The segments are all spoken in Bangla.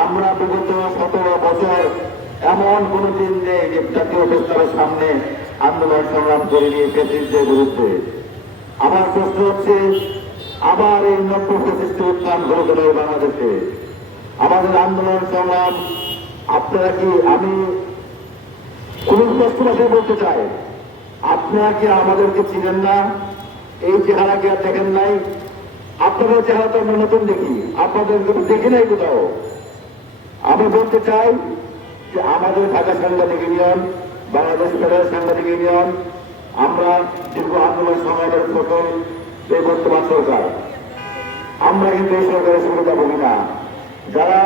আমরা বিগত সতেরো বছর এমন কোন দিন নেই যে জাতীয় প্রস্তাবের সামনে আন্দোলন সংগ্রাম করিনি ফেসিস্টদের বিরুদ্ধে। আমার প্রশ্ন হচ্ছে, আবার এই নব্য ফেসিস্টের উত্থান ঘটে গেল বাংলাদেশে? আমাদের আন্দোলন সংগ্রাম, আপনারা কি, আমি কোন ভাষায় বলতে চাই? আপনারা কি আমাদেরকে চিনেন না? এই চেহারাকে আর দেখেন নাই? আপনাদের চেহারা তো আমরা নতুন দেখি। আপনাদের দেখি নাই কোথাও। আমি বলতে চাই যে আমাদের ঢাকা সাংবাদিক ইউনিয়ন, বাংলাদেশ ফেডারেল সাংবাদিক ইউনিয়ন, আমরা দীর্ঘ আন্দোলন সংগ্রামের ফসল এই বর্তমান সরকার আমরা কিন্তু এই সরকারের সুবিধা ভোগী না। যারা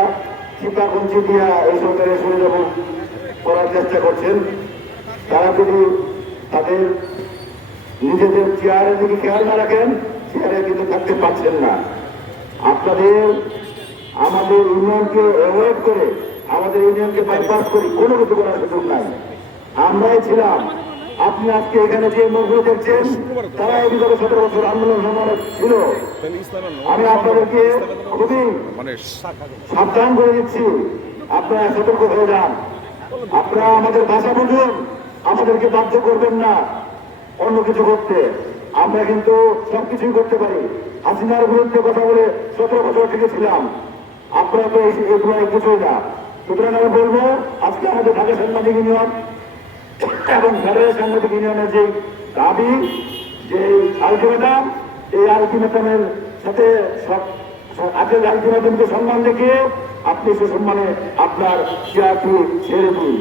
চিন্তাপঞ্চি দিয়া এই সরকারের সুবিধা ভোগ করার চেষ্টা করছেন, তারা যদি তাদের নিজেদের চেয়ারের দিকে খেয়াল না রাখেন, চেয়ারে কিন্তু থাকতে পারছেন না। আপনাদের আমাদের ইউনিয়নকে অ্যাভয়েড করে, আমাদের ইউনিয়নকে বাইপাস করি কোনো কিছু করার সুযোগ নাই। আমরাই ছিলাম। আপনি আজকে এখানে যে মুখগুলো দেখছেন, তারা এই বিগত সতেরো বছর আন্দোলন সংগ্রামে ছিল। আমি আপনাদেরকে খুবই সাবধান করে দিচ্ছি। আপনারা সতর্ক হয়ে যান। আপনারা আমাদের ভাষা বুঝুন। আমাদেরকে বাধ্য করবেন না অন্য কিছু করতে। আমরা কিন্তু সবকিছুই করতে পারি। হাসিনার বিরুদ্ধে কথা বলে সতেরো বছর থেকে ছিলাম। আপনারা তো এগুলো কিছুই না। সুতরাং আমি বলব, আজকে আমাদের ঢাকা সাংবাদিক ইউনিয়ন এবং ফেডারেল সাংবাদিক ইউনিয়নের যে দাবি, যে আলটিমেটাম, এই আলটিমেটামের সাথে আজকের আলটিমেটামকে সম্মান দেখিয়ে আপনি সে সম্মানে আপনার চেয়ারটি ছেড়ে দিন।